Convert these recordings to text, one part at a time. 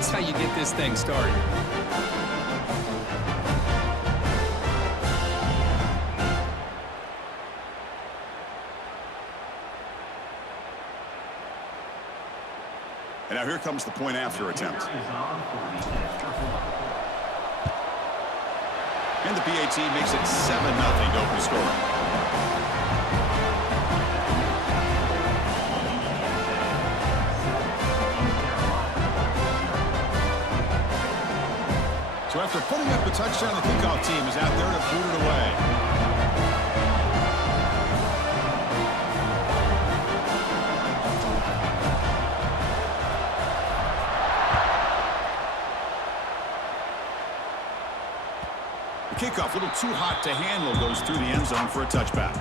That's how you get this thing started. And now here comes the point after attempt. And the PAT makes it 7-0 to open scoring. So after putting up a touchdown, the kickoff team is out there to boot it away. Kickoff, a little too hot to handle, goes through the end zone for a touchback.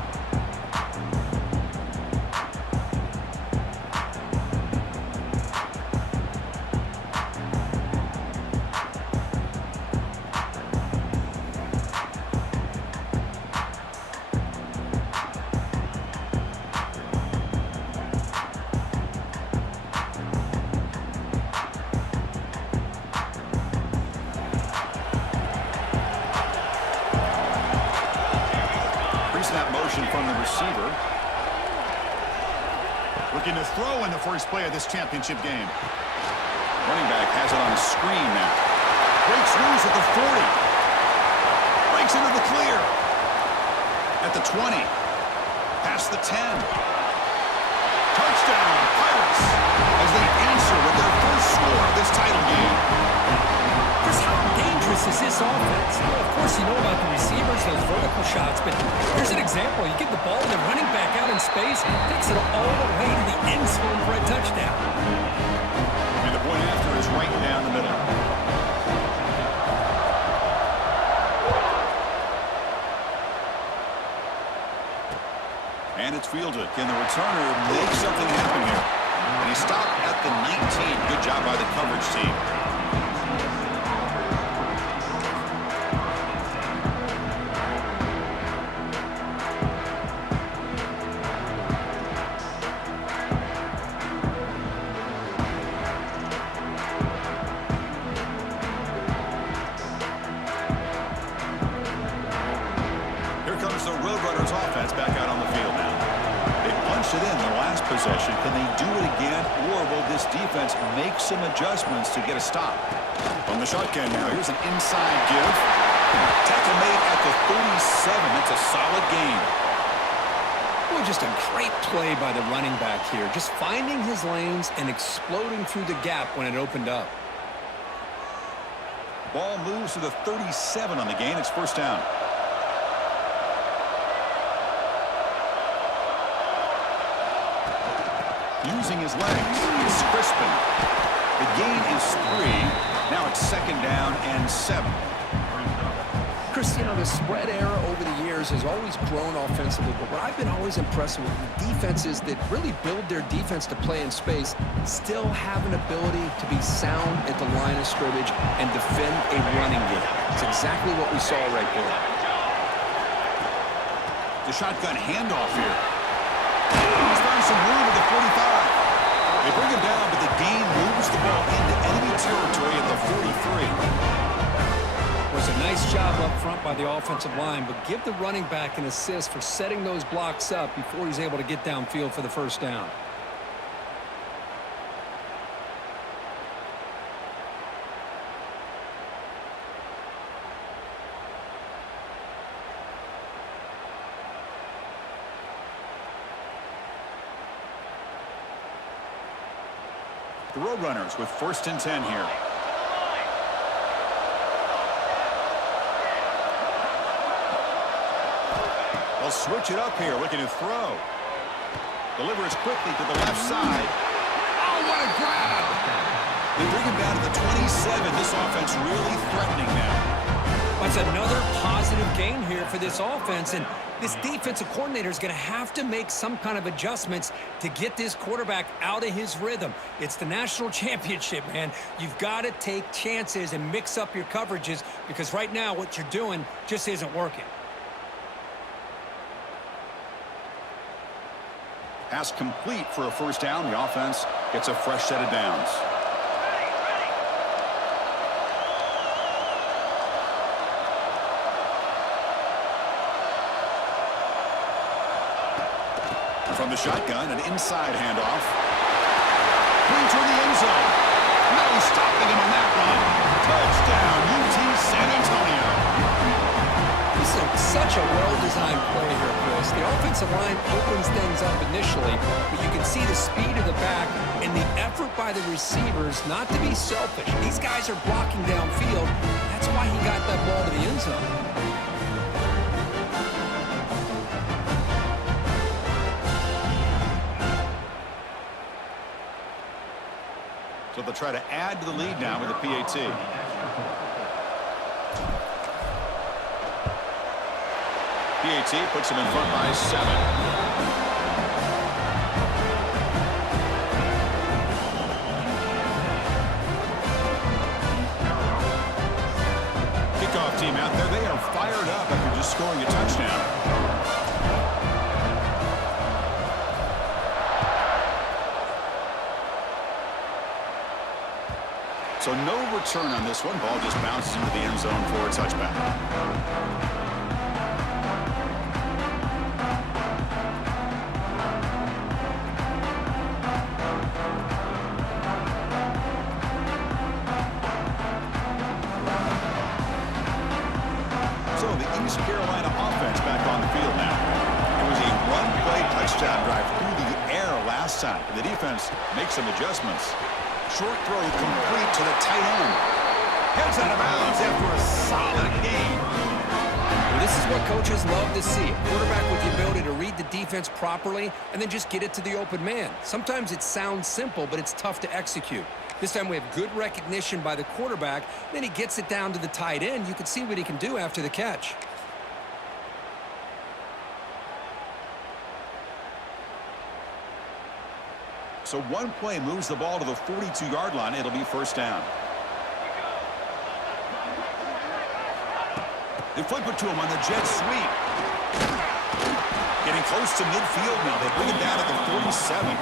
From the receiver. Looking to throw in the first play of this championship game. Running back has it on the screen now. Breaks loose at the 40. Breaks into the clear. At the 20. Past the 10. Touchdown, Pirates, as they answer with their first score of this title game. Chris, how dangerous is this offense? Well, of course, you know about the receivers, those vertical shots, but here's an example. You get the ball and the running back out in space, takes it all the way to the end zone for a touchdown. And the point after is right down the middle. And it's fielded. Can the returner make something happen here? And he stopped at the 19. Good job by the coverage team. Can they do it again, or will this defense make some adjustments to get a stop? On the shotgun now, here's an inside give. Tackle made at the 37. That's a solid gain. Well, just a great play by the running back here. Just finding his lanes and exploding through the gap when it opened up. Ball moves to the 37 on the gain. It's first down. Using his legs, it's Crispin. The gain is 3. Now it's second down and 7. Chris, you know, the spread era over the years has always grown offensively, but what I've been always impressed with defenses that really build their defense to play in space still have an ability to be sound at the line of scrimmage and defend a running game. It's exactly what we saw right there. The shotgun handoff here. He's found some room at the 45. They bring him down, but the gain moves the ball into enemy territory at the 43. Was a nice job up front by the offensive line, but give the running back an assist for setting those blocks up before he's able to get downfield for the first down. The Roadrunners with first and 10 here. They'll switch it up here, looking to throw. Delivers quickly to the left side. Oh, what a grab! They bring him down to the 27. This offense really threatening now. That's another positive gain here for this offense, and this defensive coordinator is going to have to make some kind of adjustments to get this quarterback out of his rhythm. It's the national championship, man. You've got to take chances and mix up your coverages because right now what you're doing just isn't working. Pass complete for a first down. The offense gets a fresh set of downs. From the shotgun, an inside handoff. Clean toward the end zone. No stopping him on that one. Touchdown, UT San Antonio. This is such a well-designed play here, Chris. The offensive line opens things up initially, but you can see the speed of the back and the effort by the receivers not to be selfish. These guys are blocking downfield. That's why he got that ball to the end zone. So they'll try to add to the lead now with the PAT. PAT puts him in front by 7. Kickoff team out there. They are fired up after just scoring a touchdown. So no return on this one. Ball just bounces into the end zone for a touchback. So the East Carolina offense back on the field now. It was a run-play touchdown drive through the air last time. The defense makes some adjustments. Short throw complete to the tight end. Heads out of bounds after a solid game. Well, this is what coaches love to see. A quarterback with the ability to read the defense properly and then just get it to the open man. Sometimes it sounds simple, but it's tough to execute. This time we have good recognition by the quarterback. Then he gets it down to the tight end. You can see what he can do after the catch. So one play moves the ball to the 42-yard line. It'll be first down. They flip it to him on the jet sweep. Getting close to midfield now. They bring it down at the 47.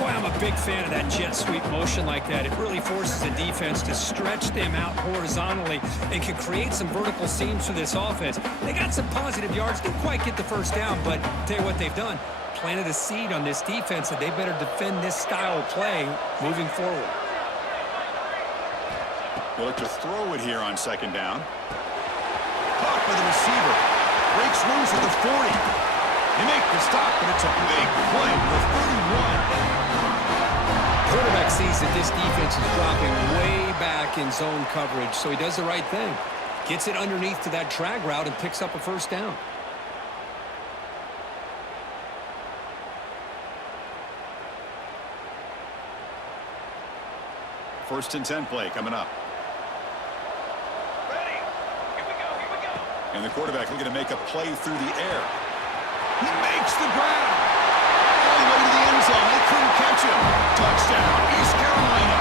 Boy, I'm a big fan of that jet sweep motion like that. It really forces the defense to stretch them out horizontally and can create some vertical seams for this offense. They got some positive yards. Didn't quite get the first down, but tell you what they've done. Planted a seed on this defense that they better defend this style of play moving forward. They look to throw it here on second down. Caught by the receiver. Breaks loose at the 40. They make the stop, but it's a big play for 31. Quarterback sees that this defense is dropping way back in zone coverage, so he does the right thing. Gets it underneath to that drag route and picks up a first down. First and 10 play coming up. Ready. Here we go. And the quarterback looking to make a play through the air. He makes the grab. All the way to the end zone. They couldn't catch him. Touchdown, East Carolina.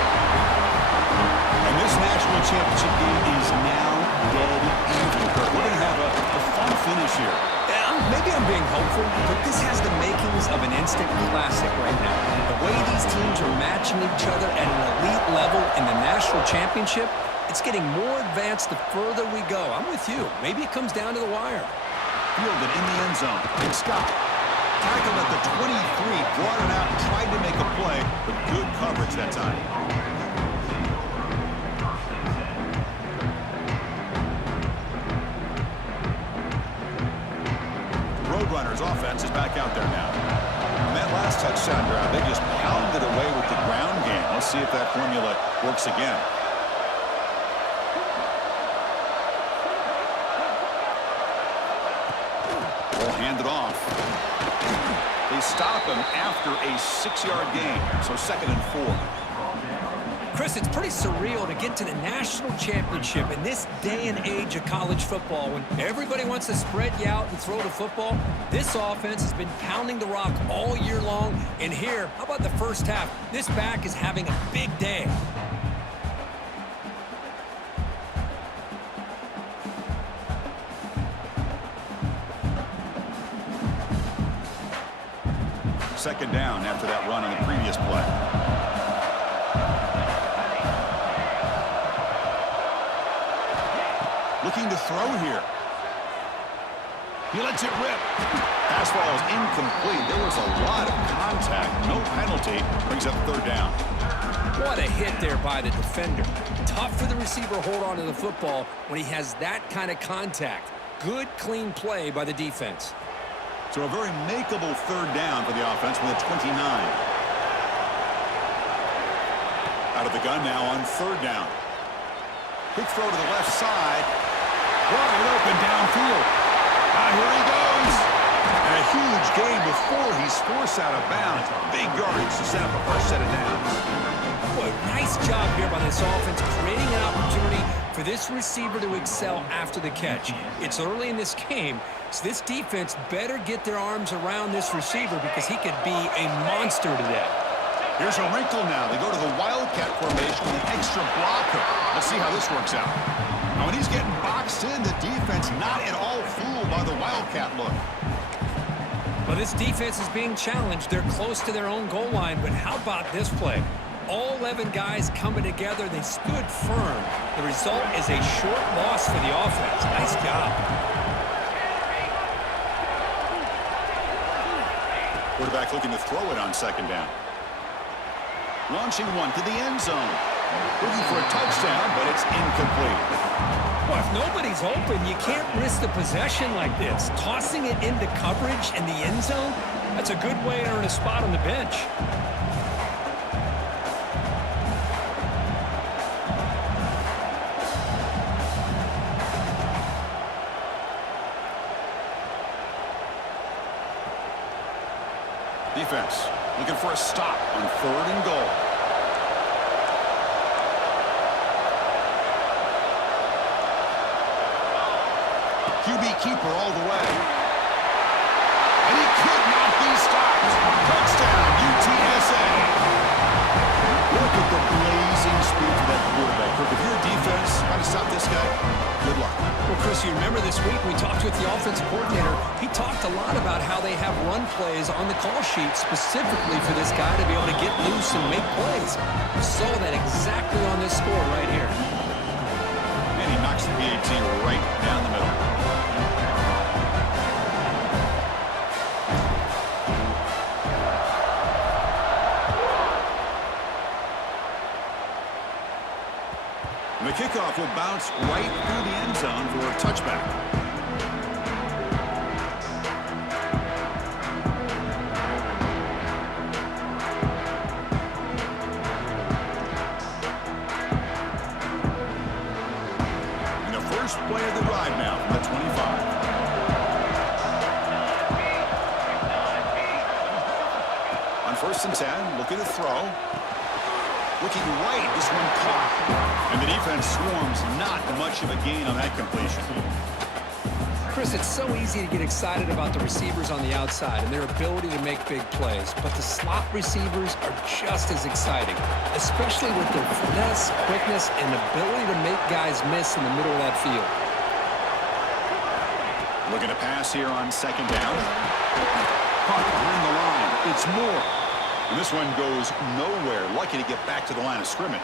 And this national championship game is now dead even. We're going to have a fun finish here. Maybe I'm being hopeful, but this has the makings of an instant classic right now. The way these teams are matching each other at an elite level in the national championship, it's getting more advanced the further we go. I'm with you. Maybe it comes down to the wire. Fielded in the end zone. Big Scott. Tackled at the 23, brought it out, tried to make a play, but good coverage that time. Roadrunners offense is back out there now. And that last touchdown drive, they just pounded away with the ground game. Let's see if that formula works again. Ball handed off. They stop him after a 6-yard gain, so 2nd and 4. Chris, it's pretty surreal to get to the national championship in this day and age of college football when everybody wants to spread you out and throw the football. This offense has been pounding the rock all year long, and here, how about the first half? This back is having a big day. Second down after that run on the previous play. Looking to throw here. He lets it rip. Pass ball is incomplete. There was a lot of contact. No penalty. Brings up third down. What a hit there by the defender. Tough for the receiver to hold on to the football when he has that kind of contact. Good, clean play by the defense. So a very makeable third down for the offense with a 29. Out of the gun now on third down. Quick throw to the left side. Wide open downfield. Here he goes. And a huge gain before he's forced out of bounds. Big yardage to set up a first set of downs. Boy, nice job here by this offense, creating an opportunity for this receiver to excel after the catch. It's early in this game, so this defense better get their arms around this receiver because he could be a monster today. Here's a wrinkle now. They go to the Wildcat formation with an extra blocker. Let's see how this works out. Now, when he's getting boxed in, the defense not at all fooled by the Wildcat look. Well, this defense is being challenged. They're close to their own goal line, but how about this play? All 11 guys coming together. They stood firm. The result is a short loss for the offense. Nice job. Quarterback looking to throw it on second down. Launching one to the end zone. Looking for a touchdown, but it's incomplete. Well, if nobody's open, you can't risk the possession like this. Tossing it into coverage in the end zone, that's a good way to earn a spot on the bench. Defense looking for a stop on third and goal. QB keeper all the way. And he could not be stopped. Touchdown, UTSA. Look at the blazing speed of that quarterback. If you're a defense trying to stop this guy, good luck. Well, Chris, you remember this week we talked with the offensive coordinator. He talked a lot about how they have run plays on the call sheet specifically for this guy to be able to get loose and make plays. We saw that exactly on this score right here. And he knocks the PAT right down the middle. The kickoff will bounce right through the end zone for a touchback. And the first play of the drive now from the 25. On 1st and 10, looking to throw. Looking right, this one caught. And the defense swarms, not much of a gain on that completion. Chris, it's so easy to get excited about the receivers on the outside and their ability to make big plays, but the slot receivers are just as exciting, especially with their finesse, quickness, and ability to make guys miss in the middle of that field. Looking to pass here on second down. Caught behind the line. It's Moore. And this one goes nowhere. Lucky to get back to the line of scrimmage.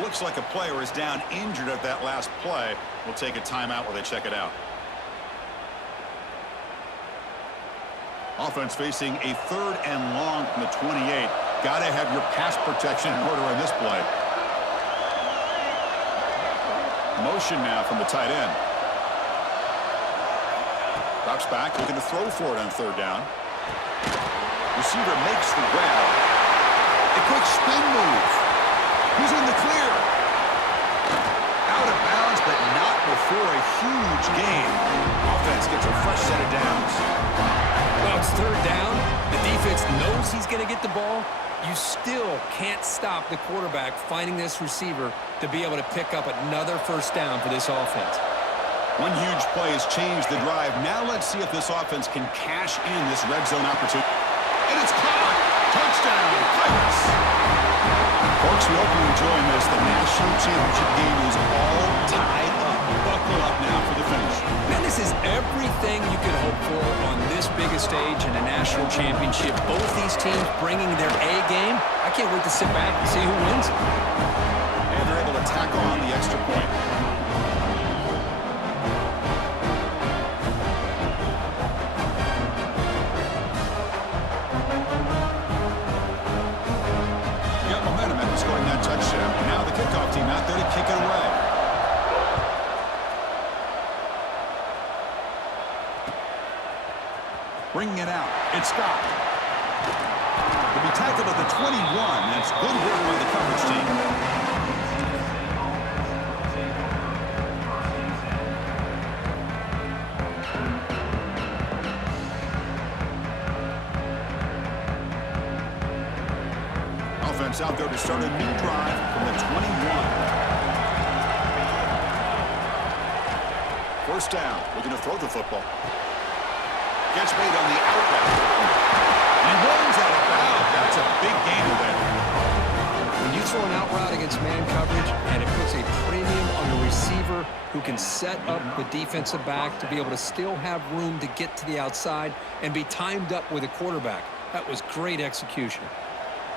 Looks like a player is down injured at that last play. We'll take a timeout while they check it out. Offense facing a third and long from the 28. Got to have your pass protection in order on this play. Motion now from the tight end. Drops back, looking to throw for it on third down. Receiver makes the grab. A quick spin move. He's in the clear. Out of bounds, but not before a huge gain. Offense gets a fresh set of downs. Well, it's third down. The defense knows he's going to get the ball. You still can't stop the quarterback finding this receiver to be able to pick up another first down for this offense. One huge play has changed the drive. Now let's see if this offense can cash in this red zone opportunity. And it's caught. Touchdown, Pirates. Folks, we hope you're enjoying this. The national championship game is all tied up. Buckle up now for the finish. Man, this is everything you could hope for on this biggest stage in a national championship. Both these teams bringing their A game. I can't wait to sit back and see who wins. And they're able to tackle on the extra point. bringing it out. It's Scott. He'll be tackled at the 21. That's good work by the coverage team. Out there to start a new drive from the 21. First down. Looking to throw the football. Gets made on the out route. He runs out of bounds. That's a big gain there. When you throw an out route against man coverage and it puts a premium on the receiver who can set up the defensive back to be able to still have room to get to the outside and be timed up with a quarterback. That was great execution.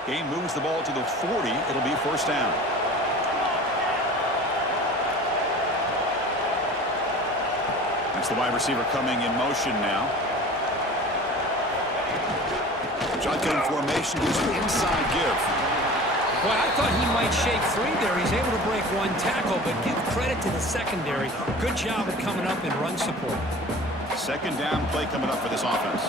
Game moves the ball to the 40. It'll be first down. That's the wide receiver coming in motion now. Shotgun formation gives an inside give. Well, I thought he might shake free there. He's able to break one tackle, but give credit to the secondary. Good job at coming up in run support. Second down play coming up for this offense.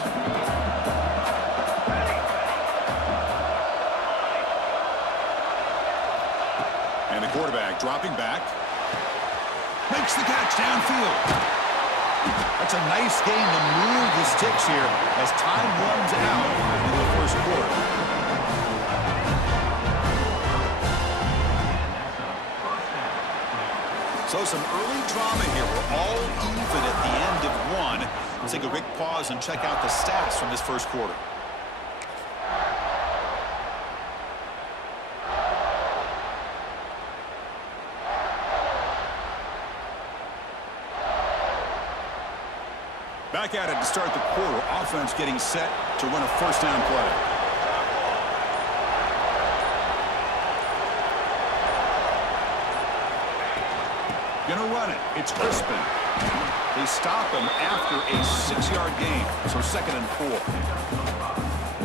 And the quarterback dropping back. Makes the catch downfield. That's a nice game to move the sticks here as time runs out in the first quarter. So some early drama here. We're all even at the end of one. Let's take a quick pause and check out the stats from this first quarter. Back at it to start the quarter. Offense getting set to run a first down play. Gonna run it. It's Crispin. They stop him after a 6-yard gain. So 2nd and 4.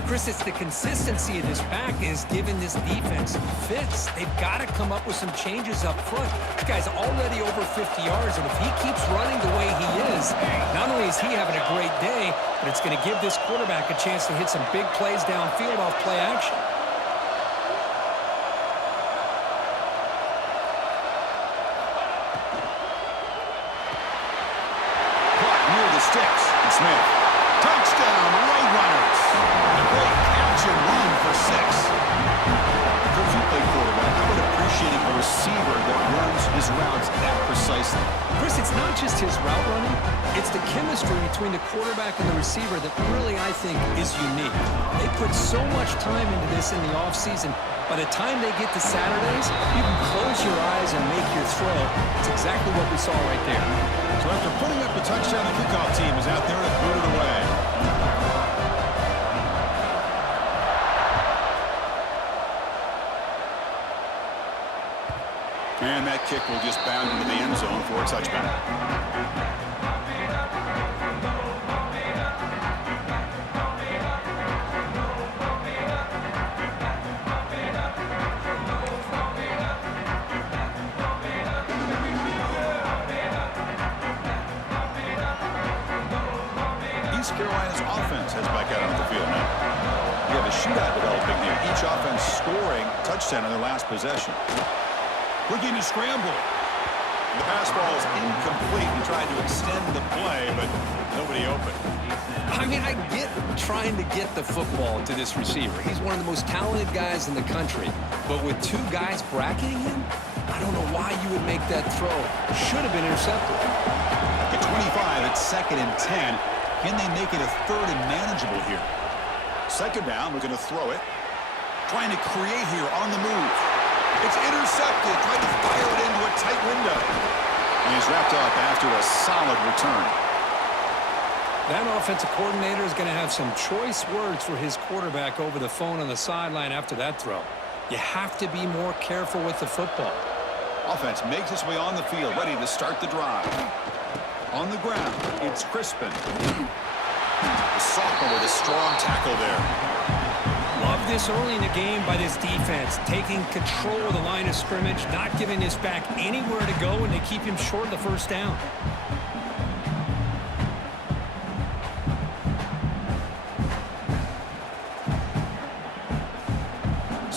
Chris, it's the consistency of this back is giving this defense fits. They've got to come up with some changes up front. This guy's already over 50 yards, and if he keeps running the way he is, not only is he having a great day, but it's going to give this quarterback a chance to hit some big plays downfield off play action. Caught near the sticks. And Smith. Touchdown, Roadrunners. Great catch and run for 6. Coach, you play quarterback. How about appreciating a receiver that runs his routes that precisely? Chris, it's not just his route running. It's the chemistry between the quarterback and the receiver that really, I think, is unique. They put so much time into this in the offseason. By the time they get to Saturdays, you can close your eyes and make your throw. It's exactly what we saw right there. So after putting up the touchdown, the kickoff team is out there to boot it away. And that kick will just bound into the end zone for a touchback. East Carolina's offense heads back out on the field now. We have a shootout developing here. Each offense scoring a touchdown on their last possession. Looking to scramble. The pass ball is incomplete and trying to extend the play, but nobody open. I mean, I get trying to get the football to this receiver. He's one of the most talented guys in the country. But with 2 guys bracketing him, I don't know why you would make that throw. Should have been intercepted. At 25, it's 2nd and 10. Can they make it a 3rd and manageable here? 2nd down, we're going to throw it. Trying to create here on the move. It's intercepted, trying to fire it into a tight window. And he's wrapped up after a solid return. That offensive coordinator is going to have some choice words for his quarterback over the phone on the sideline after that throw. You have to be more careful with the football. Offense makes its way on the field, ready to start the drive. On the ground, it's Crispin. The sophomore with a strong tackle there. Love this early in the game by this defense, taking control of the line of scrimmage, not giving this back anywhere to go, and they keep him short of the first down.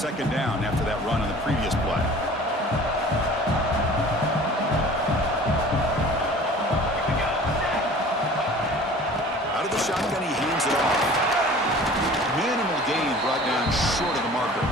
second down after that run on the previous play. Out of the shotgun, he hands it off. Minimal gain brought down short of the marker.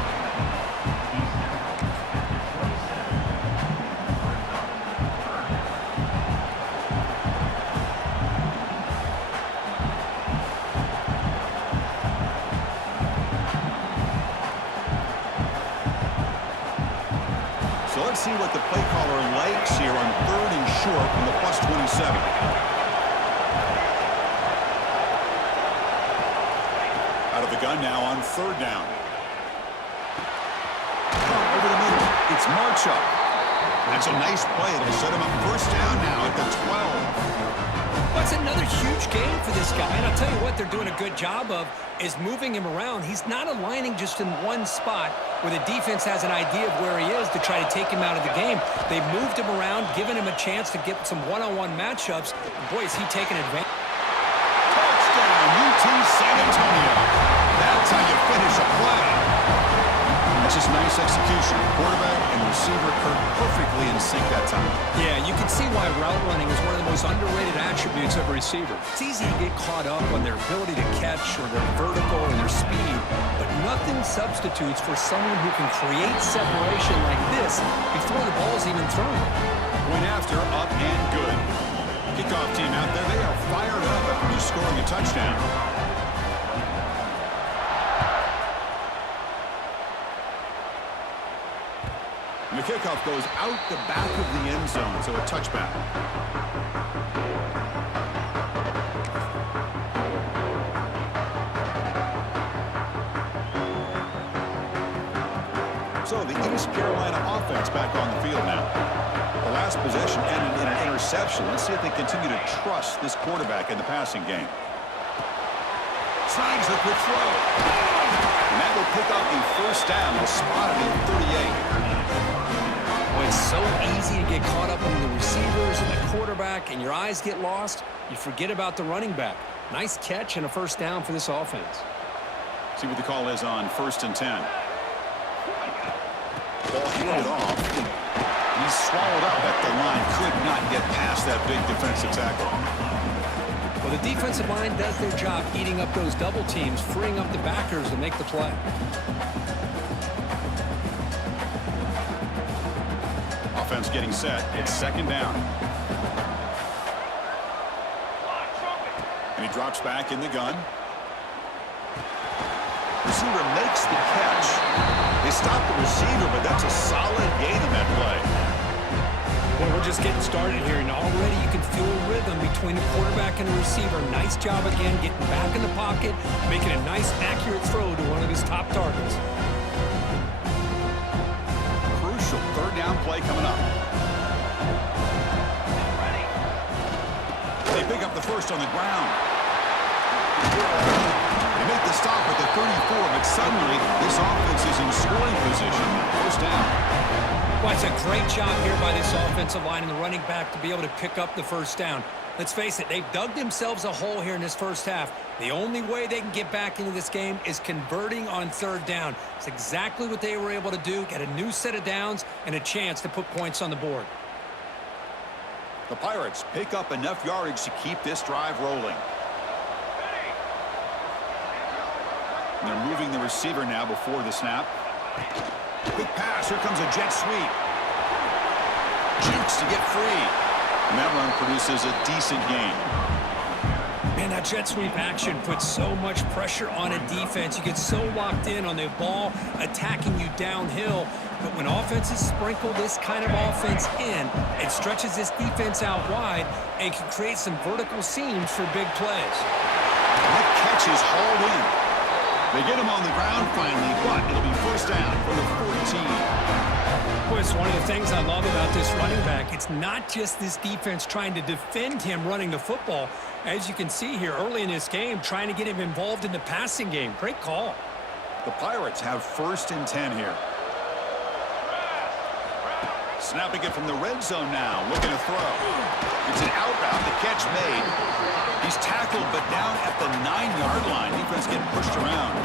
So let's see what the play caller likes here on 3rd and short from the +27. Out of the gun now on 3rd down. Over the middle. It's Marchuk. That's a nice play. It'll set him up 1st down now at the 12. That's another huge game for this guy. And I'll tell you what they're doing a good job of is moving him around. He's not aligning just in one spot where the defense has an idea of where he is to try to take him out of the game. They've moved him around, given him a chance to get some one-on-one matchups. Boy, is he taking advantage. Touchdown, UT San Antonio. That's how you finish a play. That's just nice execution. Quarterback and receiver perfectly in sync that time. Yeah, you can see why route running is one of the most underrated attributes of a receiver. It's easy to get caught up on their ability to catch or their vertical or their speed, but nothing substitutes for someone who can create separation like this before the ball is even thrown. Point after, up and good. Kickoff team out there, they are fired up after just scoring a touchdown. And the kickoff goes out the back of the end zone, so a touchback. So the East Carolina offense back on the field now. The last possession ended in an interception. Let's see if they continue to trust this quarterback in the passing game. Slides the quick throw. And that will pick up the 1st down. It's spotted at 38. Well, it's so easy to get caught up on the receivers and the quarterback, and your eyes get lost. You forget about the running back. Nice catch and a 1st down for this offense. See what the call is on 1st and 10. Ball handed off. He's swallowed up at the line. Could not get past that big defensive tackle. Well, the defensive line does their job eating up those double teams, freeing up the backers to make the play. Offense getting set. It's 2nd down. And he drops back in the gun. Receiver makes the catch. They stop the receiver, but that's a solid gain in that play. Well, we're just getting started here, and already you can feel a rhythm between the quarterback and the receiver. Nice job again, getting back in the pocket, making a nice, accurate throw to one of his top targets. Crucial 3rd down play coming up. They pick up the 1st on the ground. They make the stop at the 34, but suddenly this offense is in scoring position. 1st down. Well, it's a great job here by this offensive line and the running back to be able to pick up the 1st down. Let's face it, they've dug themselves a hole here in this 1st half. The only way they can get back into this game is converting on 3rd down. It's exactly what they were able to do, get a new set of downs and a chance to put points on the board. The Pirates pick up enough yardage to keep this drive rolling. And they're moving the receiver now before the snap. Quick pass. Here comes a jet sweep. Jukes to get free. And that run produces a decent gain. Man, that jet sweep action puts so much pressure on a defense. You get so locked in on the ball attacking you downhill. But when offenses sprinkle this kind of offense in, it stretches this defense out wide and can create some vertical seams for big plays. That catch is hauled in. They get him on the ground finally, but it'll be 1st down from the 14. Boy, it's one of the things I love about this running back. It's not just this defense trying to defend him running the football. As you can see here early in this game, trying to get him involved in the passing game. Great call. The Pirates have 1st and 10 here. Snapping it from the red zone now, looking to throw. It's an out route, the catch made. He's tackled, but down at the 9-yard line. Defense getting pushed around.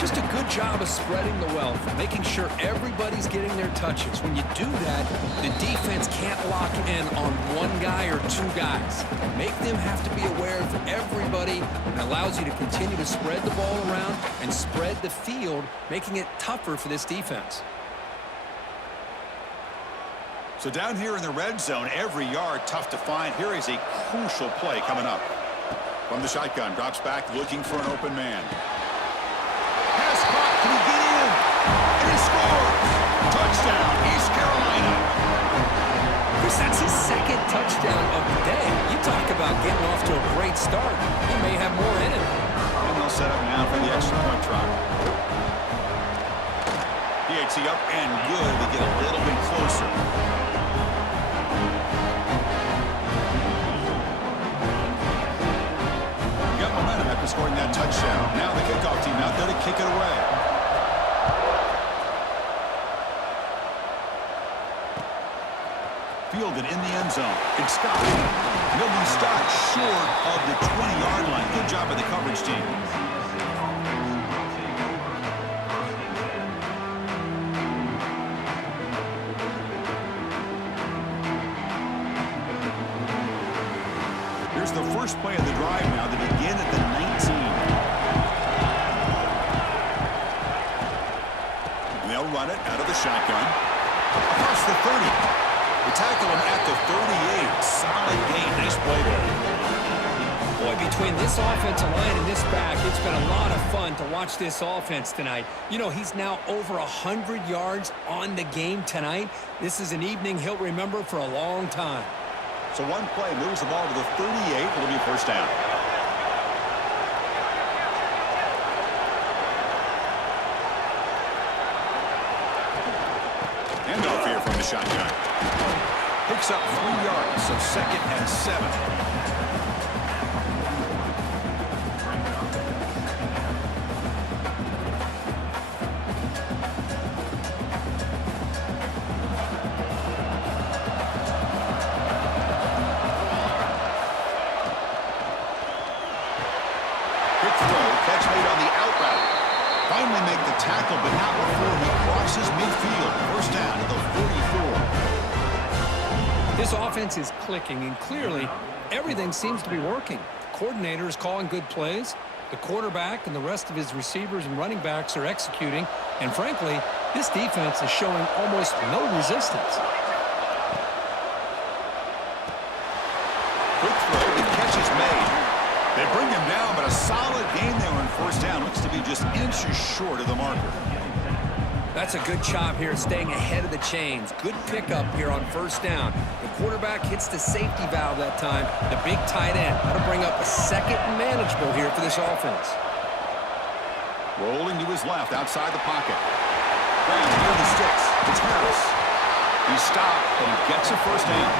Just a good job of spreading the wealth, making sure everybody's getting their touches. When you do that, the defense can't lock in on one guy or two guys. Make them have to be aware of everybody, and allows you to continue to spread the ball around and spread the field, making it tougher for this defense. So down here in the red zone, every yard tough to find. Here is a crucial play coming up. From the shotgun, drops back looking for an open man. Pass caught, can he get in? And he scores! Touchdown, East Carolina! Chris, that's his second touchdown of the day. You talk about getting off to a great start. He may have more in him. And they'll set up now for the extra point try. PAT up and good to get a little bit closer. Got momentum after scoring that touchdown. Now the kickoff team out there to kick it away. Fielded in the end zone. Big stop. He'll be stopped short of the 20-yard line. Good job by the coverage team. Here's the first play of the drive now to begin at the 19. And they'll run it out of the shotgun. Across the 30. They tackle him at the 38. Solid gain. Nice play there. Boy, between this offensive line and this back, it's been a lot of fun to watch this offense tonight. You know, he's now over 100 yards on the game tonight. This is an evening he'll remember for a long time. So one play moves the ball to the 38. It'll be a first down. Handoff here from the shotgun. Picks up 3 yards, so 2nd and 7. Finally make the tackle, but not before he crosses midfield. First down to the 44. This offense is clicking, and clearly everything seems to be working. The coordinator is calling good plays. The quarterback and the rest of his receivers and running backs are executing. And frankly, this defense is showing almost no resistance. Quick throw, the catch is made. They bring him down, but a solid gain there on first down. Looks to be just inches short of the marker. That's a good job here staying ahead of the chains. Good pickup here on first down. The quarterback hits the safety valve that time. The big tight end. That'll bring up a second and manageable here for this offense. Rolling to his left outside the pocket. Graham near the sticks. It's Harris. He stopped, but he gets a first down.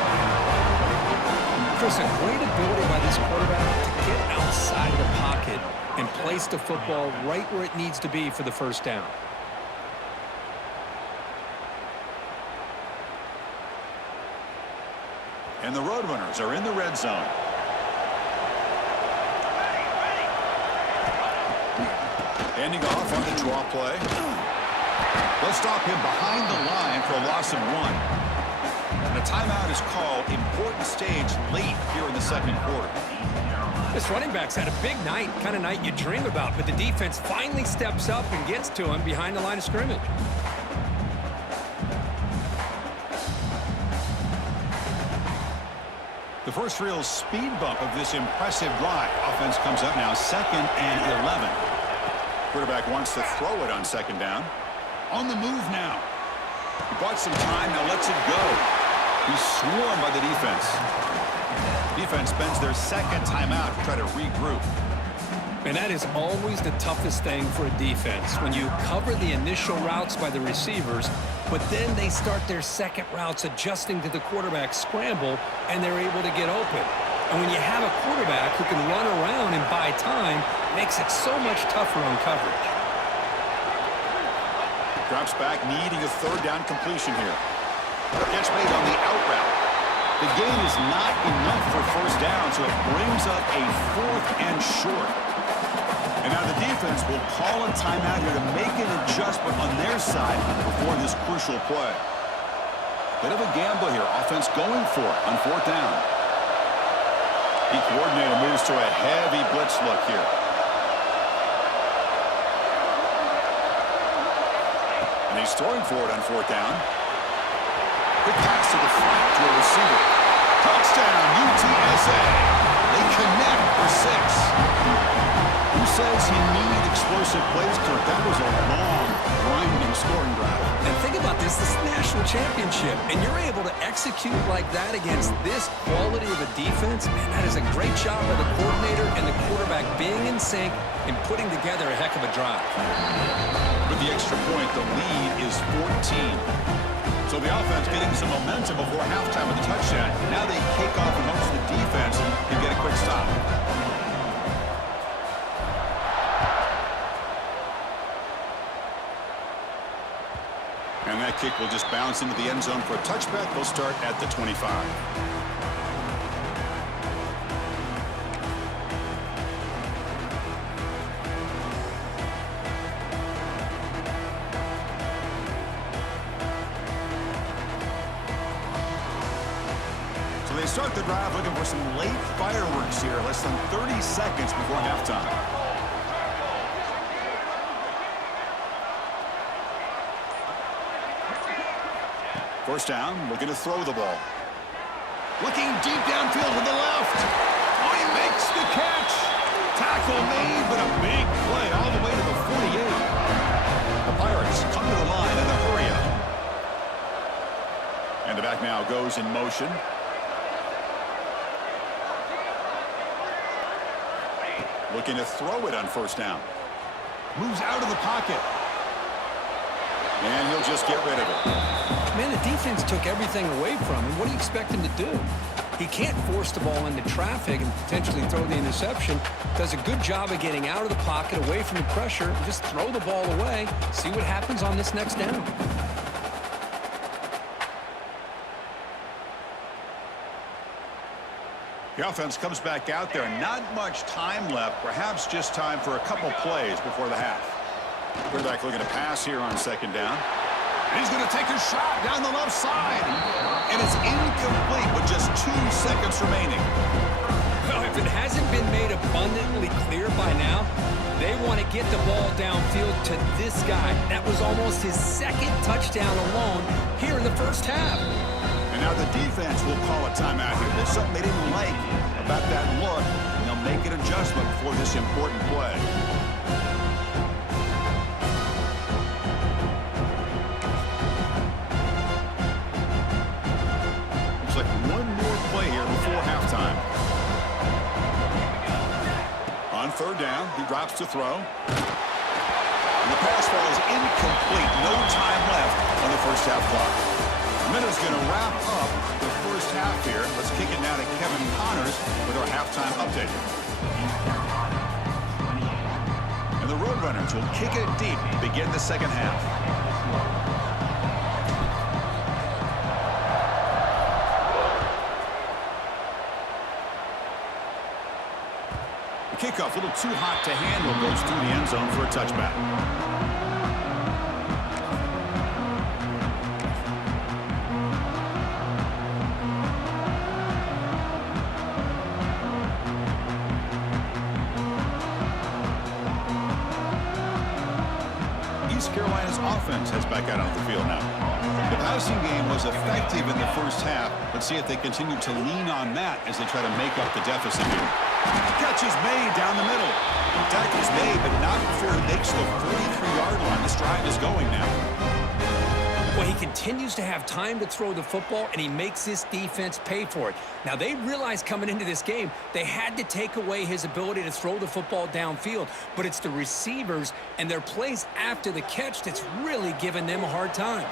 Chris, a great ability by this quarterback to get outside of the pocket and place the football right where it needs to be for the first down. And the Roadrunners are in the red zone. Handing off on the draw play. They'll stop him behind the line for a loss of 1. And a timeout is called. Important stage late here in the second quarter. This running back's had a big night, kind of night you dream about, but the defense finally steps up and gets to him behind the line of scrimmage. The first real speed bump of this impressive drive. Offense comes up now 2nd and 11. Quarterback wants to throw it on second down. On the move now. He bought some time, now lets it go. He's swarmed by the defense. Defense spends their second timeout to try to regroup. And that is always the toughest thing for a defense, when you cover the initial routes by the receivers, but then they start their second routes adjusting to the quarterback scramble, and they're able to get open. And when you have a quarterback who can run around and buy time, it makes it so much tougher on coverage. Drops back, needing a third down completion here. Catch made on the out route. The gain is not enough for first down, so it brings up a 4th and short. And now the defense will call a timeout here to make an adjustment on their side before this crucial play. Bit of a gamble here. Offense going for it on 4th down. The coordinator moves to a heavy blitz look here. And he's throwing for it on 4th down. Quick pass to the flat to a receiver. Touchdown, UTSA. They connect for 6. Who says you need explosive plays, Kirk? That was a long, grinding scoring drive. And think about this is the national championship, and you're able to execute like that against this quality of a defense. Man, that is a great job by the coordinator and the quarterback being in sync and putting together a heck of a drive. With the extra point, the lead is 14. So the offense getting some momentum before halftime with the touchdown. Now they kick off and hopes the defense can get a quick stop. And that kick will just bounce into the end zone for a touchback. They'll start at the 25. So they start the drive looking for some late fireworks here. Less than 30 seconds before halftime. First down, looking to throw the ball. Looking deep downfield to the left. Oh, he makes the catch. Tackle made, but a big play all the way to the 48. The Pirates come to the line in the hurry up. And the back now goes in motion. Looking to throw it on 1st down. Moves out of the pocket. And he'll just get rid of it. Man, the defense took everything away from him. What do you expect him to do? He can't force the ball into traffic and potentially throw the interception. Does a good job of getting out of the pocket, away from the pressure, and just throw the ball away. See what happens on this next down. The offense comes back out there. Not much time left. Perhaps just time for a couple plays before the half. Quarterback looking to pass here on 2nd down. And he's going to take a shot down the left side. And it's incomplete with just 2 seconds remaining. Well, if it hasn't been made abundantly clear by now, they want to get the ball downfield to this guy. That was almost his 2nd touchdown alone here in the first half. And now the defense will call a timeout here. There's something they didn't like about that look, and they'll make an adjustment before this important play. Looks like one more play here before halftime. On 3rd down, he drops to throw. And the pass ball is incomplete. No time left on the first half clock. Minute's going to wrap up the first half here. Let's kick it now to Kevin Connors with our halftime update. And the Roadrunners will kick it deep to begin the second half. The kickoff, a little too hot to handle, goes through the end zone for a touchback. Carolina's offense heads back out on the field now. The passing game was effective in the first half. Let's see if they continue to lean on that as they try to make up the deficit here. Catch is made down the middle. Tackle's made, but not before he makes the 43-yard line. This drive is going now. Well, he continues to have time to throw the football, and he makes this defense pay for it. Now, they realized coming into this game, they had to take away his ability to throw the football downfield, but it's the receivers and their plays after the catch that's really giving them a hard time.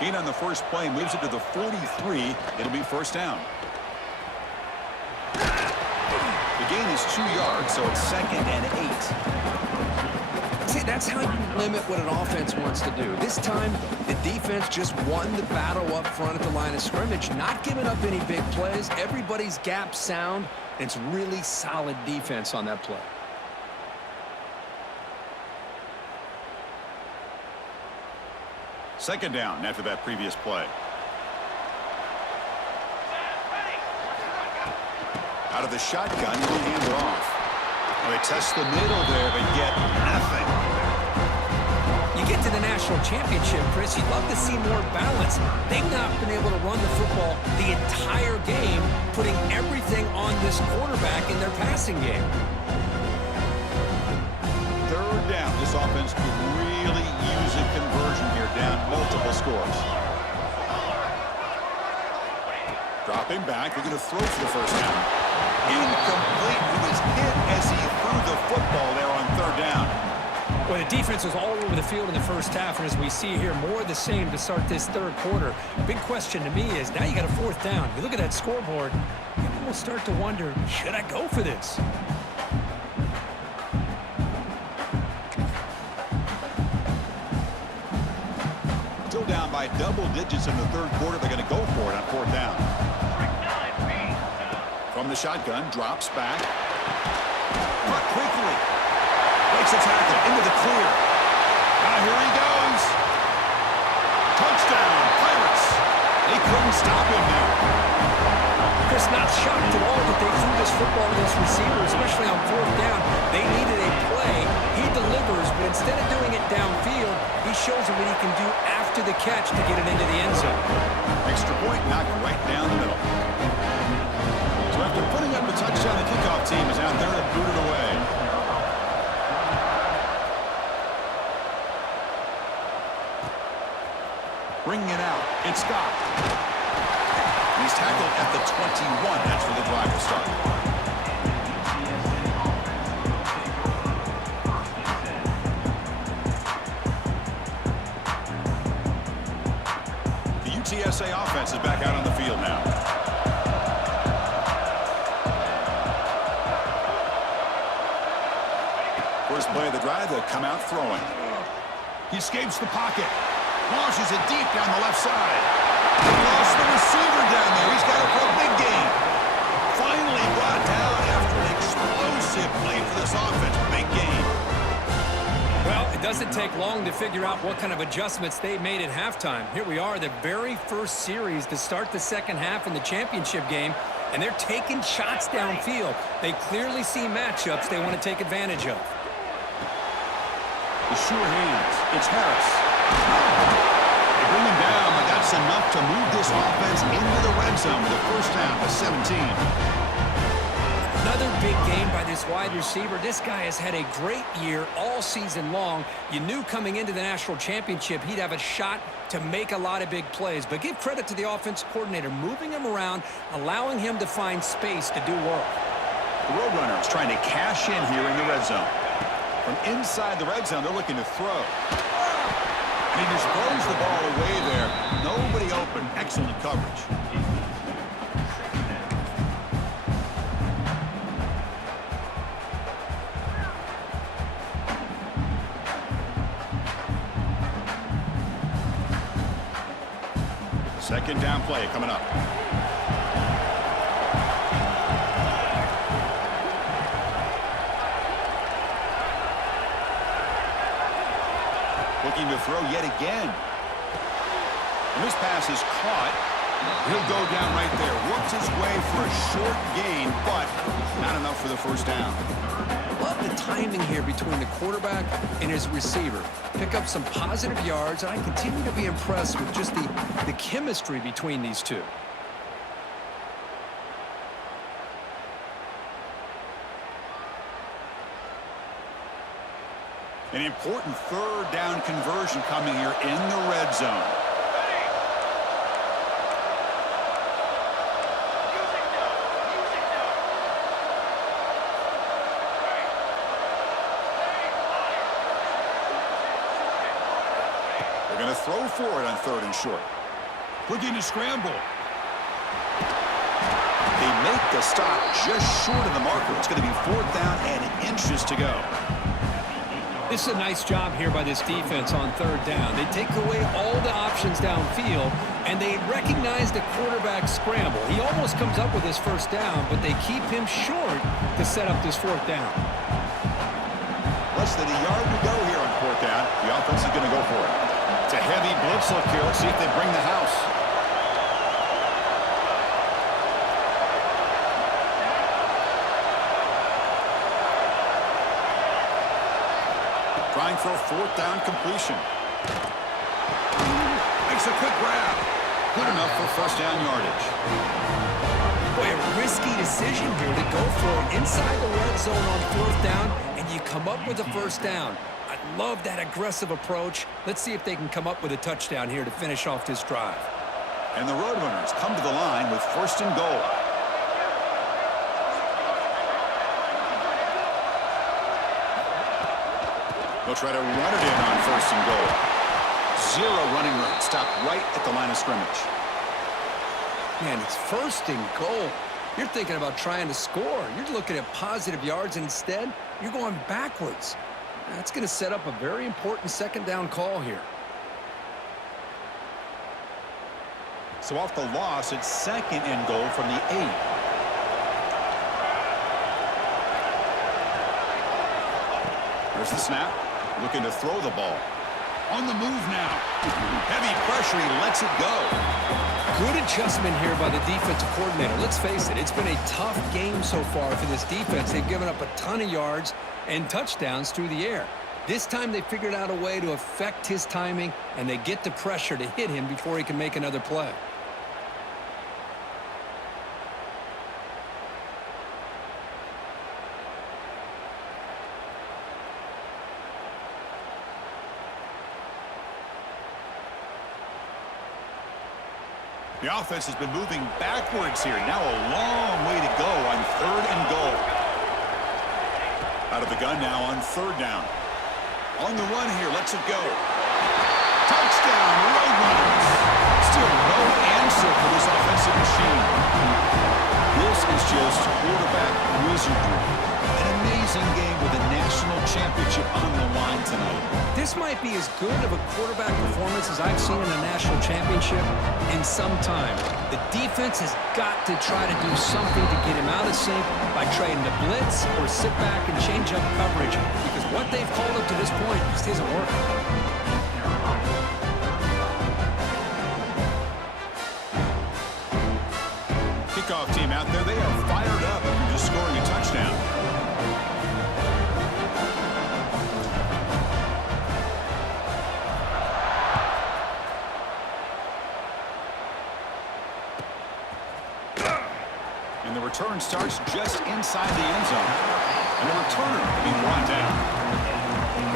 Gain on the first play moves it to the 43. It'll be 1st down. The gain is 2 yards, so it's 2nd and 8. See, that's how you limit what an offense wants to do. This time, the defense just won the battle up front at the line of scrimmage, not giving up any big plays. Everybody's gap sound. It's really solid defense on that play. Second down after that previous play. Out of the shotgun, he'll hand it off. Well, they test the middle there, but get nothing. You get to the national championship, Chris, you'd love to see more balance. They've not been able to run the football the entire game, putting everything on this quarterback in their passing game. Third down. This offense could really use a conversion here, down multiple scores. Dropping back, they're going to throw for the first down. Incomplete. He was hit as he threw the football there on third down. Well, the defense was all over the field in the first half, and as we see here, more of the same to start this third quarter. Big question to me is, now you got a fourth down. You look at that scoreboard, people will start to wonder, should I go for this? Still down by double digits in the third quarter. They're going to go for it on fourth down. From the shotgun, drops back. Cut quickly. Makes a tackle into the clear. Now here he goes. Touchdown, Pirates. They couldn't stop him now. Chris, not shocked at all that they threw this football to this receiver, especially on fourth down. They needed a play. He delivers, but instead of doing it downfield, he shows them what he can do after the catch to get it into the end zone. Extra point knocked right down the middle. So after putting up a touchdown, the kickoff team is out there to boot it away. Bringing it out, it's Scott. He's tackled at the 21. That's where the drive will start. The UTSA offense is back out on the field now. First play of the drive, they'll come out throwing. He escapes the pocket. Launches it deep down the left side. He lost the receiver down there. He's got it for a big gain. Finally brought down after an explosive play for this offense. Big gain. Well, it doesn't take long to figure out what kind of adjustments they made at halftime. Here we are, the very first series to start the second half in the championship game, and they're taking shots downfield. They clearly see matchups they want to take advantage of. The sure hands. It's Harris. They bring him down, but that's enough to move this offense into the red zone with a first down to 17. Another big game by this wide receiver. This guy has had a great year all season long. You knew coming into the national championship he'd have a shot to make a lot of big plays. But give credit to the offensive coordinator, moving him around, allowing him to find space to do work. The Roadrunner is trying to cash in here in the red zone. From inside the red zone, they're looking to throw. And he just throws the ball away there. Nobody open. Excellent coverage. Second down play coming up. Looking to throw yet again. And this pass is caught. He'll go down right there. Works his way for a short gain, but not enough for the first down. Love the timing here between the quarterback and his receiver. Pick up some positive yards, and I continue to be impressed with just the chemistry between these two. An important third down conversion coming here in the red zone. They're going to throw for it on third and short. Looking to scramble. They make the stop just short of the marker. It's going to be fourth down and inches to go. This is a nice job here by this defense on third down. They take away all the options downfield, and they recognize the quarterback scramble. He almost comes up with his first down, but they keep him short to set up this fourth down. Less than a yard to go here on fourth down. The offense is going to go for it. It's a heavy blitz look here. Let's see if they bring the house. Trying for a fourth down completion. Makes a quick grab. Good enough for first down yardage. Boy, a risky decision here to go for it inside the red zone on fourth down, and you come up with a first down. I love that aggressive approach. Let's see if they can come up with a touchdown here to finish off this drive. And the Roadrunners come to the line with first and goal. They'll try to run it in on first and goal. Zero running room. Stopped right at the line of scrimmage. Man, it's first and goal. You're thinking about trying to score. You're looking at positive yards, and instead, you're going backwards. That's going to set up a very important second down call here. So off the loss, it's second and goal from the 8. There's the snap. Looking to throw the ball. On the move now. Heavy pressure. He lets it go. Good adjustment here by the defensive coordinator. Let's face it, it's been a tough game so far for this defense. They've given up a ton of yards and touchdowns through the air. This time they figured out a way to affect his timing, and they get the pressure to hit him before he can make another play. The offense has been moving backwards here. Now a long way to go on third and goal. Out of the gun now on third down. On the run here, lets it go. Touchdown, Roadrunners. Still no answer for this offensive machine. This is just quarterback wizardry. An amazing game with a national championship on the line tonight. This might be as good of a quarterback performance as I've seen in a national championship in some time. The defense has got to try to do something to get him out of sync by trying to blitz or sit back and change up coverage, because what they've called up to this point just isn't working. Kickoff team out there, they are fired up after just scoring a touchdown. And the return starts just inside the end zone. And the returner being brought down.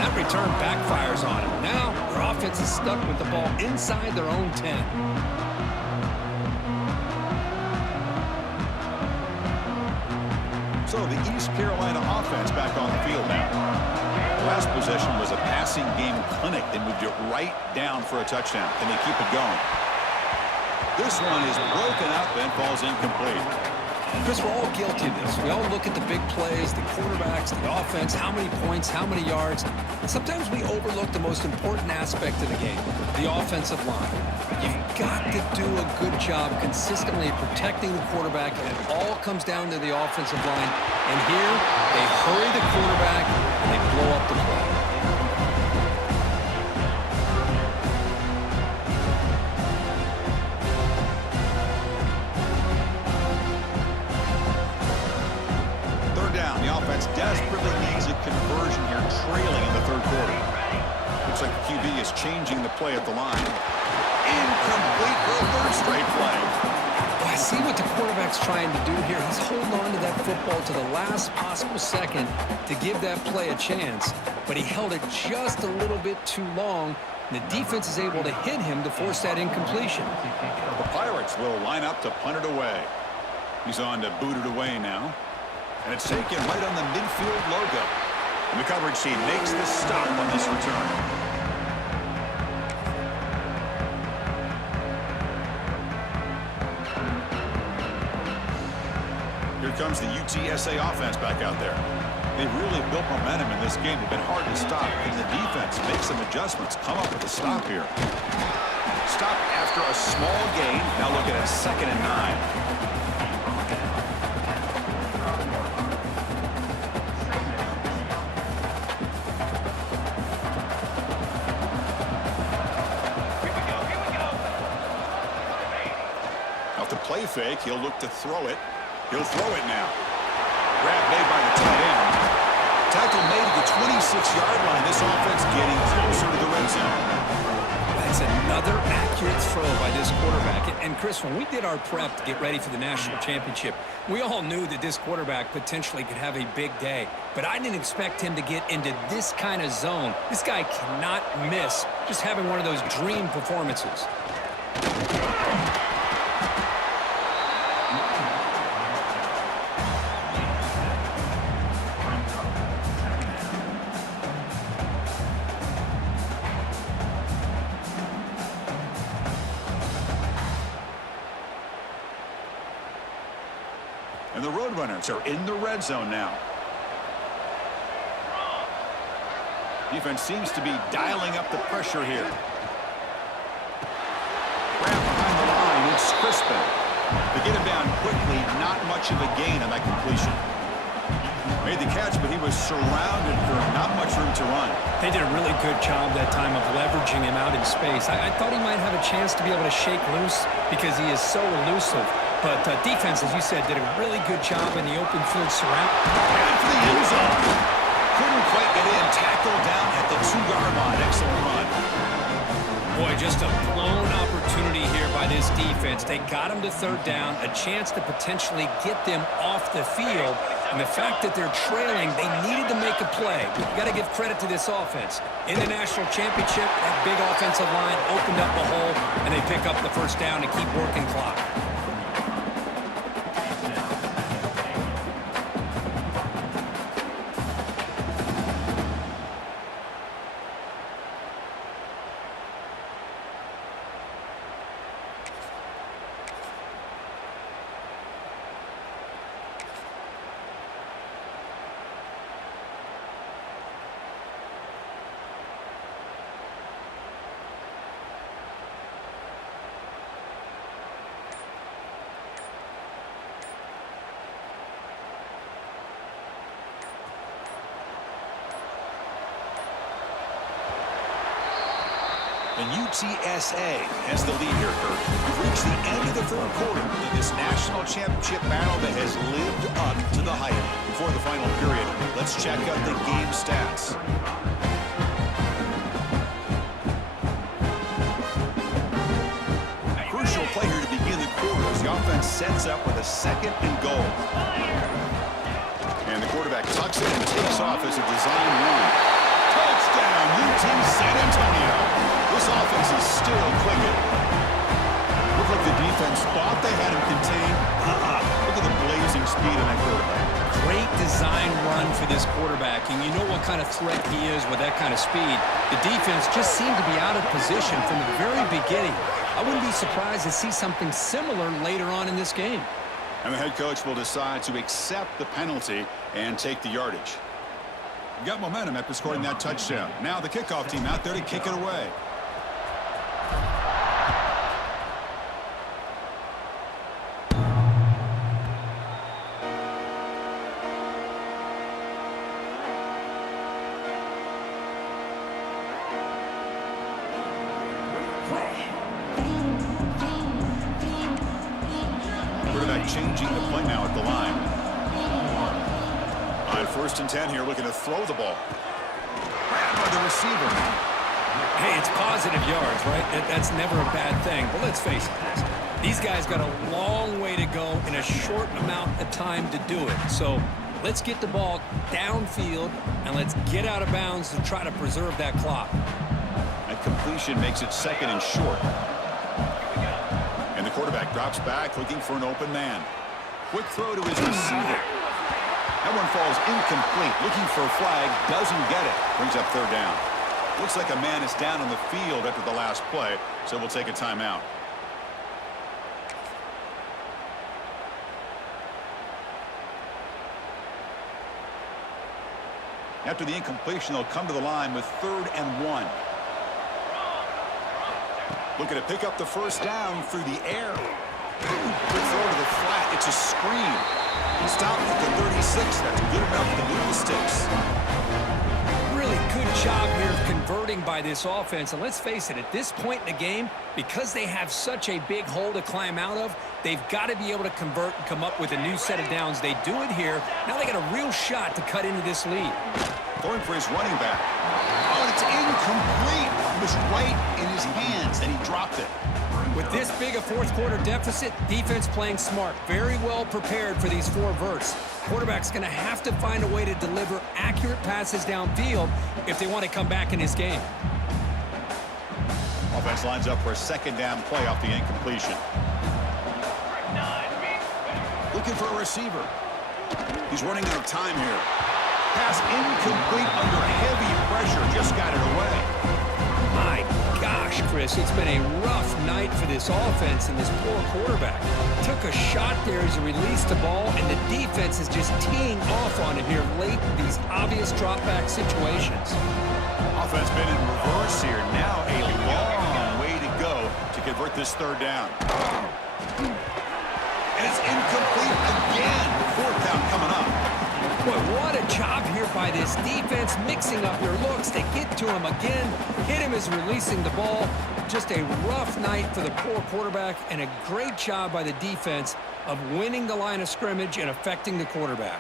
That return backfires on him. Now their offense is stuck with the ball inside their own 10. So the East Carolina offense back on the field now. The last possession was a passing game clinic. They moved it right down for a touchdown. Can they keep it going? This one is broken up and falls incomplete. Because we're all guilty of this. We all look at the big plays, the quarterbacks, the offense, how many points, how many yards. And sometimes we overlook the most important aspect of the game, the offensive line. You've got to do a good job consistently protecting the quarterback, and it all comes down to the offensive line. And here, they hurry the quarterback, and they blow up the play. Desperately needs a conversion here, trailing in the third quarter. Looks like the QB is changing the play at the line. Incomplete for a third straight play. I see what the quarterback's trying to do here. He's holding on to that football to the last possible second to give that play a chance, but he held it just a little bit too long. And the defense is able to hit him to force that incompletion. The Pirates will line up to punt it away. He's on to boot it away now. And it's taken right on the midfield logo. And the coverage team makes the stop on this return. Here comes the UTSA offense back out there. They've really built momentum in this game. They've been hard to stop. And the defense makes some adjustments. Come up with a stop here. Stop after a small gain. Now looking at 2nd and 9. the play fake. He'll look to throw it. He'll throw it now. Grab made by the tight end. Tackle made at the 26-yard line. This offense getting closer to the red zone. That's another accurate throw by this quarterback. And Chris, when we did our prep to get ready for the national championship, we all knew that this quarterback potentially could have a big day. But I didn't expect him to get into this kind of zone. This guy cannot miss just having one of those dream performances. And the Roadrunners are in the red zone now. Defense seems to be dialing up the pressure here. Grab behind the line, it's Crispin. They get him down quickly, not much of a gain on that completion. Made the catch, but he was surrounded for not much room to run. They did a really good job that time of leveraging him out in space. I thought he might have a chance to be able to shake loose because he is so elusive. But defense, as you said, did a really good job in the open field surround. And for the end zone. Couldn't quite get in. Tackled down at the 2-yard line. Excellent run. Boy, just a blown opportunity here by this defense. They got him to third down, a chance to potentially get them off the field. And the fact that they're trailing, they needed to make a play. We've got to give credit to this offense. In the national championship, that big offensive line opened up a hole, and they pick up the first down to keep working clock. And UTSA has the lead here, Kurt. We've reached the end of the third quarter in this national championship battle that has lived up to the hype. Before the final period, let's check out the game stats. Crucial play here to begin the quarter as the offense sets up with a 2nd and goal. And the quarterback tucks it and takes off as a design run. Touchdown, UT San Antonio. This offense is still clicking. Looked like the defense thought they had him contained. Look at the blazing speed of that quarterback. Great design run for this quarterback, and you know what kind of threat he is with that kind of speed. The defense just seemed to be out of position from the very beginning. I wouldn't be surprised to see something similar later on in this game. And the head coach will decide to accept the penalty and take the yardage. Got momentum after scoring that touchdown. Now the kickoff team out there to kick it away. Quarterback changing the play now at the line. On 1st and 10 here, looking to throw the ball. Grabbed by the receiver. Hey, it's positive yards, right? That's never a bad thing. But let's face it, these guys got a long way to go in a short amount of time to do it. So let's get the ball downfield, and let's get out of bounds to try to preserve that clock. That completion makes it 2nd and short. And the quarterback drops back, looking for an open man. Quick throw to his receiver. That one falls incomplete. Looking for a flag, doesn't get it. Brings up 3rd down. Looks like a man is down on the field after the last play, so we'll take a timeout. After the incompletion, they'll come to the line with 3rd and 1. Looking to pick up the first down through the air. Quick throw to the flat. It's a screen. Stopped at the 36. That's good enough to move the sticks. Really good job here of converting by this offense. And let's face it, at this point in the game, because they have such a big hole to climb out of, they've got to be able to convert and come up with a new set of downs. They do it here. Now they got a real shot to cut into this lead. Going for his running back. Oh, and it's incomplete. It was right in his hands, and he dropped it. With this big a fourth quarter deficit, defense playing smart, very well prepared for these four verts. Quarterback's going to have to find a way to deliver accurate passes downfield if they want to come back in this game. Offense lines up for a second down play off the incompletion. Looking for a receiver. He's running out of time here. Pass incomplete under heavy pressure. Just got it away. My gosh, Chris, it's been a rough night for this offense and this poor quarterback. Took a shot there as he released the ball, and the defense is just teeing off on it here late in these obvious drop-back situations. Offense been in reverse here. Now a long way to go to convert this third down. And it's incomplete again. Fourth down coming up. Boy, what a job here by this defense, mixing up their looks. They get to him again, hit him as releasing the ball. Just a rough night for the poor quarterback, and a great job by the defense of winning the line of scrimmage and affecting the quarterback.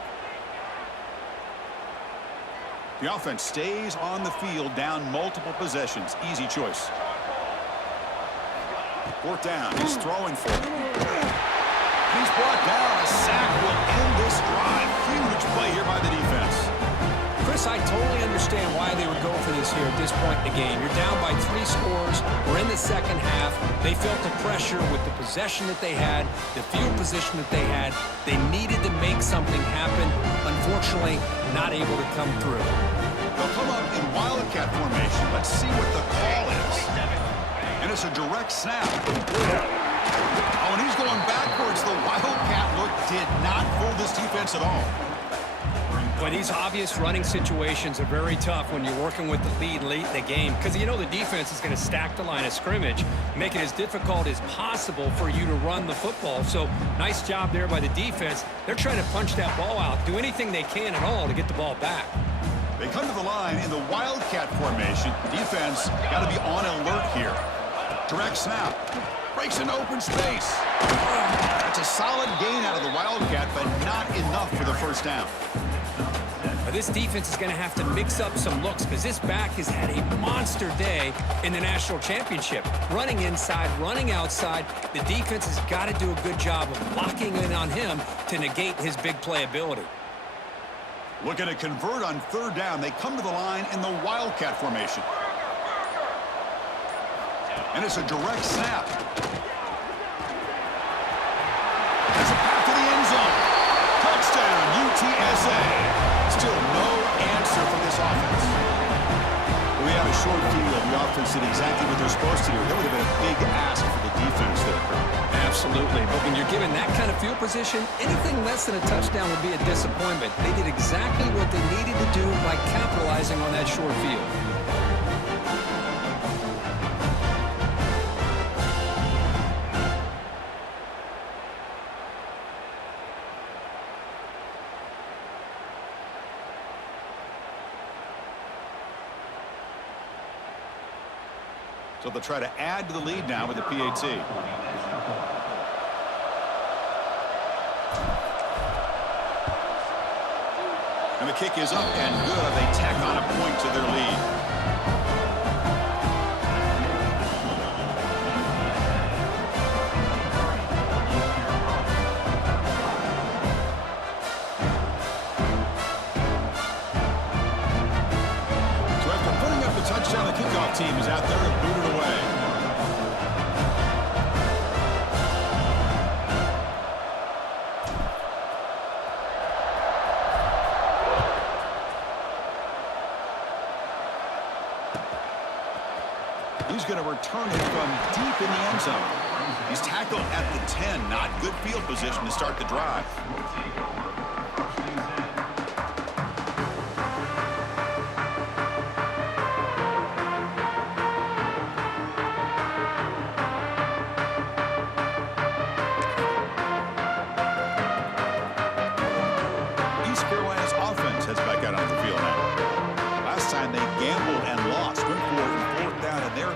The offense stays on the field, down multiple possessions. Easy choice. Fourth down. He's throwing for it. He's brought down. A sack will end this drive. Huge play here by the defense. Chris, I totally understand why they would go for this here at this point in the game. You're down by 3 scores. We're in the second half. They felt the pressure with the possession that they had, the field position that they had. They needed to make something happen. Unfortunately, not able to come through. They'll come up in Wildcat formation. Let's see what the call is. And it's a direct snap. Oh, and he's going backwards. The Wildcat look did not fool this defense at all. Boy, these obvious running situations are very tough when you're working with the lead late in the game, because you know the defense is going to stack the line of scrimmage, make it as difficult as possible for you to run the football. So nice job there by the defense. They're trying to punch that ball out, do anything they can at all to get the ball back. They come to the line in the Wildcat formation. Defense got to be on alert here. Direct snap. Breaks into open space. That's a solid gain out of the Wildcat, but not enough for the first down. This defense is going to have to mix up some looks, because this back has had a monster day in the national championship. Running inside, running outside. The defense has got to do a good job of locking in on him to negate his big playability. Looking to convert on third down. They come to the line in the Wildcat formation. And it's a direct snap. Has a path to the end zone. Touchdown, UTSA. Still no answer for this offense. We have a short field. The offense did exactly what they're supposed to do. That would have been a big ask for the defense there, Kurt. Absolutely. But when you're given that kind of field position, anything less than a touchdown would be a disappointment. They did exactly what they needed to do by capitalizing on that short field. So they'll try to add to the lead now with the PAT. And the kick is up and good. They tack on a point to their lead. Touchdown, the kickoff team is out there and booted away. He's going to return it from deep in the end zone. He's tackled at the 10. Not good field position to start the drive.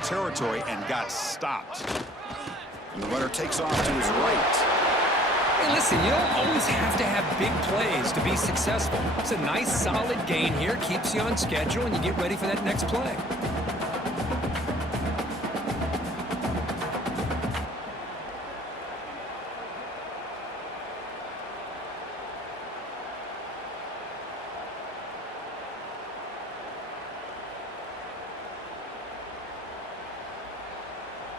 territory and got stopped. And the runner takes off to his right. Hey, listen, you don't always have to have big plays to be successful. It's a nice, solid gain here. Keeps you on schedule, and you get ready for that next play.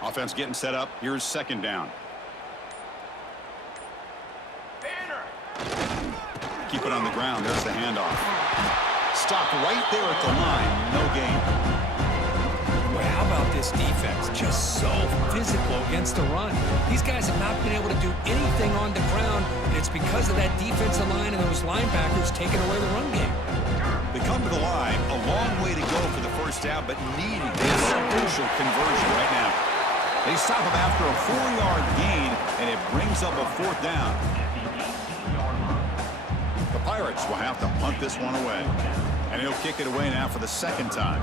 Offense getting set up. Here's second down. Keep it on the ground. There's the handoff. Stop right there at the line. No gain. Well, how about this defense? Just so physical against the run. These guys have not been able to do anything on the ground, and it's because of that defensive line and those linebackers taking away the run game. They come to the line. A long way to go for the first down, but needing this crucial conversion right now. They stop him after a 4-yard gain, and it brings up a fourth down. The Pirates will have to punt this one away. And he'll kick it away now for the second time.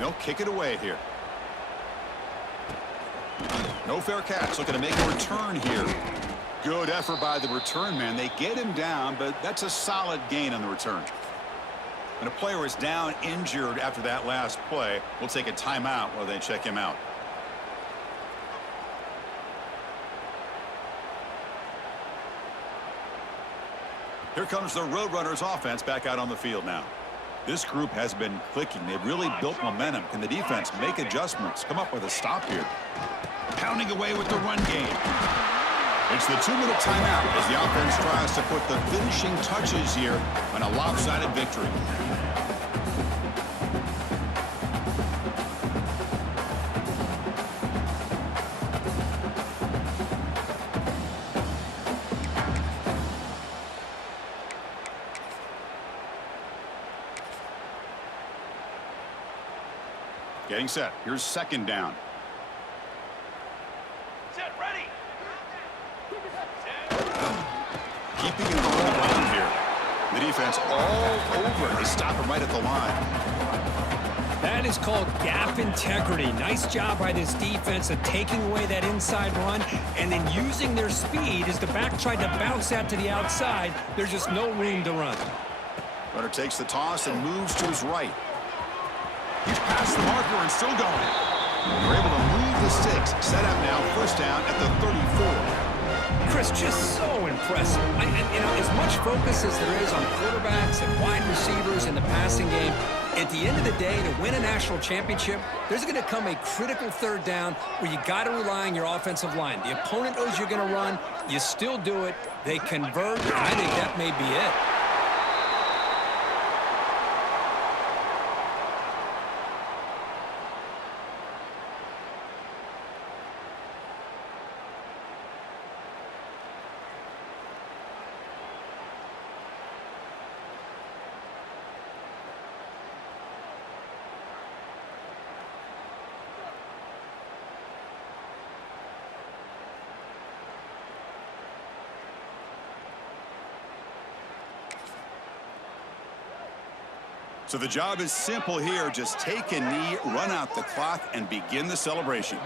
They'll kick it away here. No fair catch. Looking to make a return here. Good effort by the return man. They get him down, but that's a solid gain on the return. And a player is down injured after that last play. We'll take a timeout while they check him out. Here comes the Roadrunners offense back out on the field now. This group has been clicking. They've really built momentum. Can the defense make adjustments? Come up with a stop here. Pounding away with the run game. It's the 2-minute timeout as the offense tries to put the finishing touches here on a lopsided victory. Getting set. Here's second down. Set, ready. Keeping it on the ground here. The defense all over. They stop him right at the line. That is called gap integrity. Nice job by this defense of taking away that inside run and then using their speed as the back tried to bounce that to the outside. There's just no room to run. Runner takes the toss and moves to his right. He's past the marker and still going. They're able to move the sticks. Set up now, first down at the 34. Chris, just so impressive. You know, as much focus as there is on quarterbacks and wide receivers in the passing game, at the end of the day, to win a national championship, there's going to come a critical third down where you got to rely on your offensive line. The opponent knows you're going to run. You still do it. They convert. I think that may be it. So the job is simple here. Just take a knee, run out the clock, and begin the celebration.